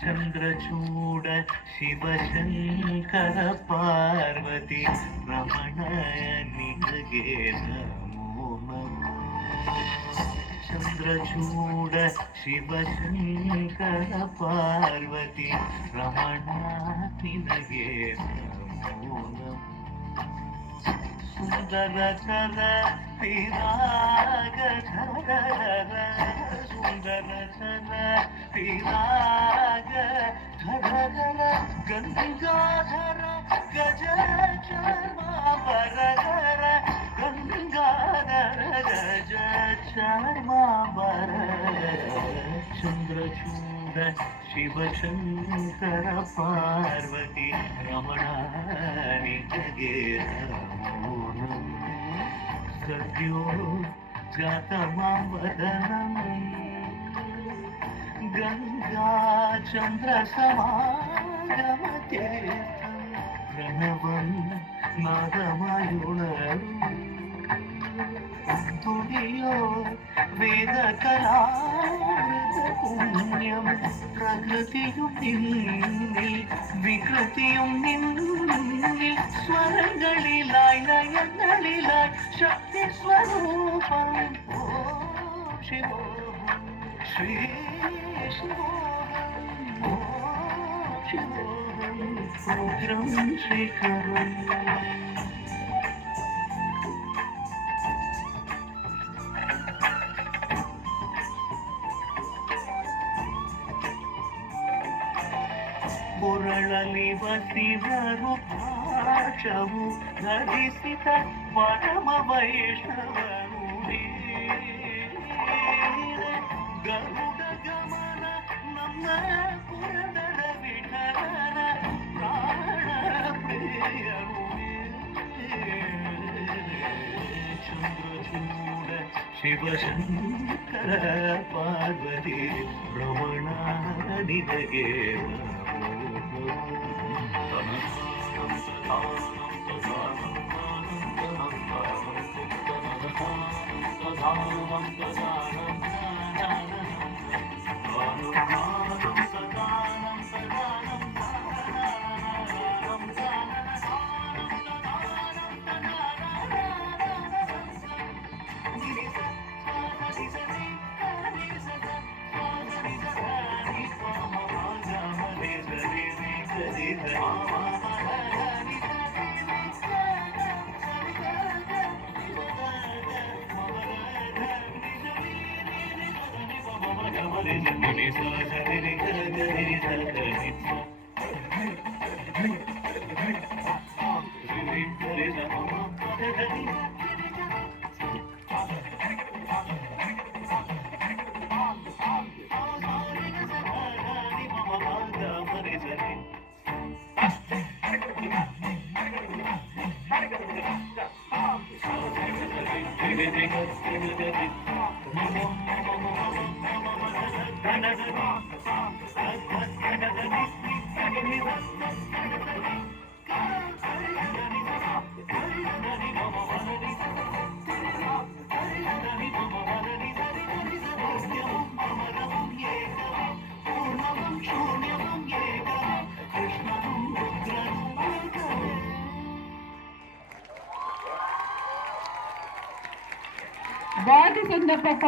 ಚಂದ್ರಚೂಡ ಶಿವಶಂಕರ ಪಾರ್ವತಿ ರಮಣಯ ನಿನಗೆ ನಮೋ ನಮಃ. ಚಂದ್ರಚೂಡ ಶಿವಶಂಕರ ಪಾರ್ವತಿ ರಮಣ ನಿನಗೆ ನಮೋ ನಮಃ. ಸುಂದರ ಕರ ವಿರಾಗ ಧರ ಸುಂದರ ಕರ ವಿರಾಗ ಧರ ಗಂಗಾಧರ ಗಜ ಚರ್ಮಾಂಬರ ಗಂಗಾಧರ ಗಜ ಚರ್ಮಾಂಬರ ಚಂದ್ರಚೂಡ ಶಿವಶಂಕರ ಪಾರ್ವತಿ ರಮಣ ನಿನಗೆ ನಮೋ ನಮಃ. ಸದ್ಯೋ ಜಾತಮಾವದನಂ ಗಂಗಾ ಚಂದ್ರ ಸಮಾಗಮತೀರ್ಥಂ ಪ್ರಣವಂ ನಾದಮಯುಣರು ದುಡಿಯೋ ವೇದ ಕಲಾಮೃತ പുണ്യം പ്രകൃതിയും നിന്നിൽ വികൃതിയും നിന്നിൽ സ്വരങ്ങളിലായി ലയങ്ങളിലായി ശക്തി സ്വരൂപം ഓം ശിവോഹം ശ്രീ ശിവോഹം ഓം ശിവോഹം ഉഗ്രം ശ്രീകരം. ಕೊರಳಲಿ ಬಸಿದರು ಭಾಷವು ಧರಿಸಿದ ಪರಮ ವೈಷ್ಣವನು ಗರುಡ ಗಮನ ನಮ್ಮ ಪುರದರ ವಿಠಲನ ಪ್ರಾಣ ಪ್ರಿಯನು ಚಂದ್ರಚೂಡ ಶಿವಶಂಕರ ಪಾರ್ವತಿ ರಮಣ ನಿನಗೆ बहुत ही सुंदर परफॉर्मेंस।